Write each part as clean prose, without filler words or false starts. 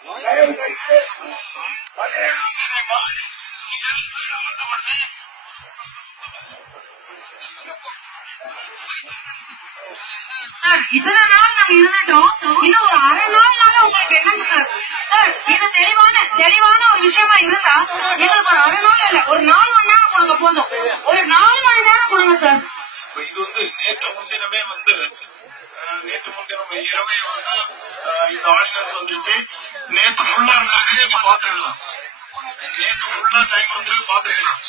Sir இத்தனை நாள் நாங்க இருந்துட்டோம், இன்னும் ஒரு அரை நாள்னால உங்களுக்கு என்னங்க சார்? சார் இது தெளிவான ஒரு விஷயமா இருந்தா எங்களுக்கு ஒரு அரை நாள் இல்ல, ஒரு 4 மணி நேரம் கொடுங்க போதும், ஒரு 4 மணி நேரம் கொடுங்க சார். இது வந்து நேற்று முன்தினமே நேற்று முன்தினம் இரவே இந்த ஆர்டினன்ஸ் வந்துச்சு. நேற்று ஃபுல்லா நீங்க பாத்துக்கலாம், நேற்று ஃபுல்லா டைம் வந்து பாத்துக்கலாம்.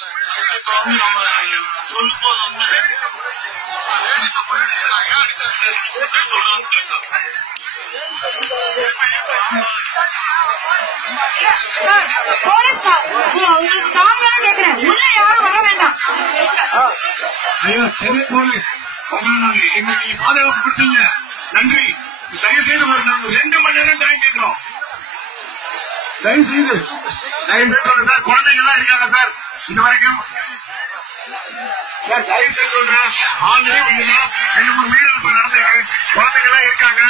இப்ப வந்து நம்ம சொல்லும் போது வந்து உங்களுக்கு தாழ்மையா கேட்கிறேன், உள்ள யாரும் வர வேண்டாம். ஐயா சென்னை போலீஸ் உங்களை இன்னைக்கு பாதுகாப்பு கொடுத்தீங்க, நன்றி. தயவு செய்து ஒரு 2 மணி நேரம் டைம் கேட்கிறோம். தயவு செய்து சொல்லுங்க சார். குழந்தைங்க எல்லாம் இருக்காங்க சார் இது வரைக்கும். சார் தயவு செய்து சொல்றேன், ஆல்ரெடி 2-3 உயிரிழப்பு நடந்திருக்கு, குழந்தைங்க எல்லாம் இருக்காங்க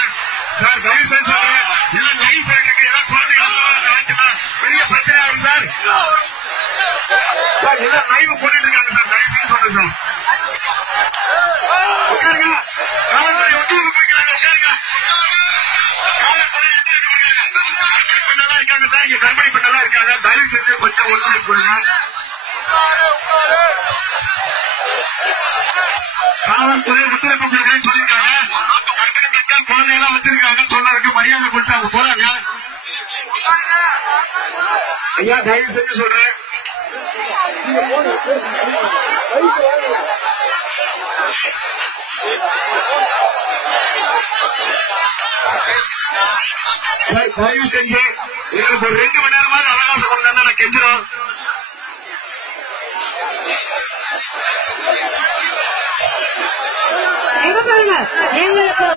சார். தயவு செய்து சொல்றேன், எல்லாம் லைஃப் இருக்கு, எல்லாம் குழந்தைங்க பெரிய பிரச்சனை ஆகும் சார். சார் எல்லாம் லைவ் போட்டுட்டு இருக்காங்க சார். தயவு செய்து சொல்றேன் சார். உட்காருங்க, காவல்துறை ஒத்துழைப்பு போய்க்கிறாங்க, உட்காருங்க. பெண்ணெல்லாம் இருக்காங்க சார், இங்க கர்ப்பிணி பெண்ணெல்லாம் இருக்காங்க. தயவு செஞ்சு கொஞ்சம் ஒத்துழைப்பு கொடுங்க. காவல்துறை ஒத்துழைப்பு கொடுக்குறேன்னு சொல்லியிருக்காங்க. கர்ப்பிணி பெண்கள் குழந்தையெல்லாம் வச்சிருக்காங்க, சொன்னதுக்கு மரியாதை கொடுத்து அவங்க போறாங்க. ஐயா தயவு செஞ்சு சொல்றேன், தயவு செஞ்சு எங்களுக்கு ஒரு 2 மணி நேரமாவது அவகாசம் கொடுங்க, நான் கெஞ்சிரும். எங்க பாருங்க எங்களுக்கு